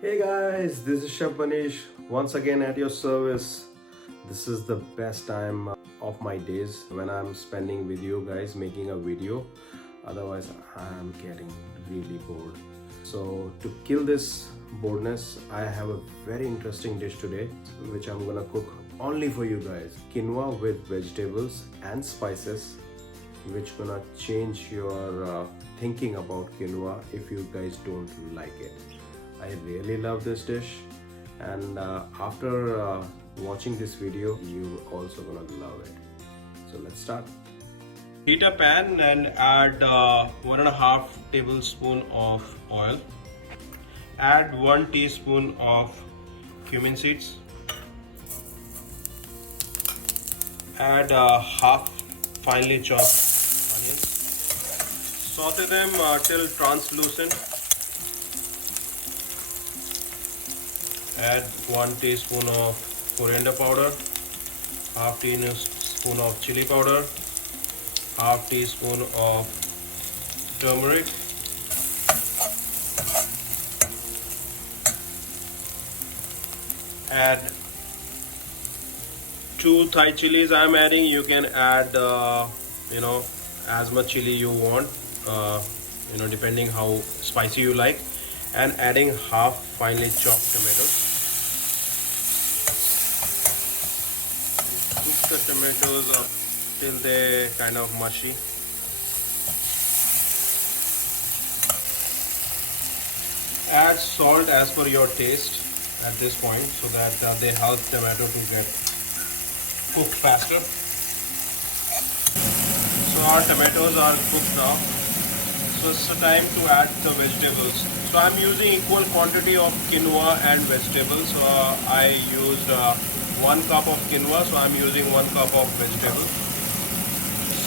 Hey guys, this is Chef Manish once again at your service. This is the best time of my days when I'm spending with you guys making a video. Otherwise, I'm getting really bored. So, to kill this boredness, I have a very interesting dish today which I'm gonna cook only for you guys. Quinoa with vegetables and spices, which gonna change your thinking about quinoa if you guys don't like it. I really love this dish, and after watching this video you also gonna love it. So let's start. Heat a pan and add 1.5 tablespoon of oil. Add 1 teaspoon of cumin seeds. Add half finely chopped onions. Saute them till translucent. Add 1 teaspoon of coriander powder, half teaspoon of chili powder, half teaspoon of turmeric, add 2 Thai chilies. I'm adding. You can add as much chili you want, depending how spicy you like, and adding half finely chopped tomatoes. Cook the tomatoes up till they kind of mushy. Add salt as per your taste at this point so that they help tomato to get cooked faster. So our tomatoes are cooked now. So it's the time to add the vegetables. So I'm using equal quantity of quinoa and vegetables. So I used 1 cup of quinoa, so I'm using 1 cup of vegetables.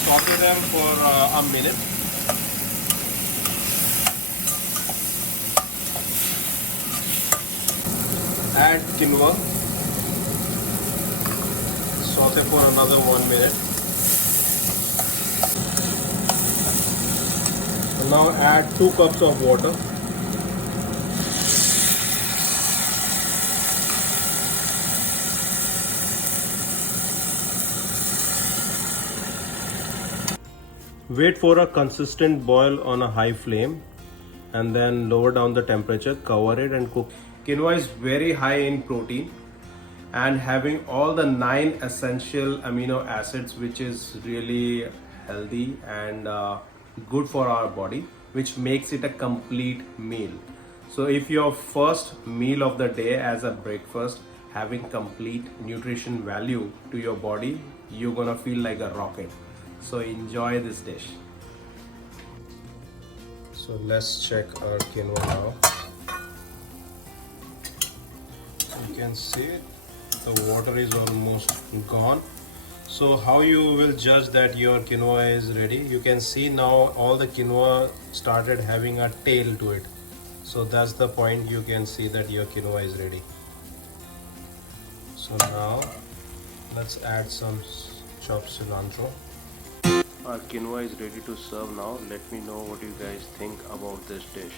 Saute them for a minute. Add quinoa. Saute for another 1 minute. So now add 2 cups of water. Wait for a consistent boil on a high flame and then lower down the temperature, cover it and cook. Quinoa is very high in protein and having all the 9 essential amino acids, which is really healthy and good for our body, which makes it a complete meal. So if your first meal of the day as a breakfast having complete nutrition value to your body, you're gonna feel like a rocket. So enjoy this dish. So let's check our quinoa now. You can see the water is almost gone. So how you will judge that your quinoa is ready? You can see now all the quinoa started having a tail to it. So that's the point you can see that your quinoa is ready. So now let's add some chopped cilantro. Our quinoa is ready to serve now. Let me know what you guys think about this dish.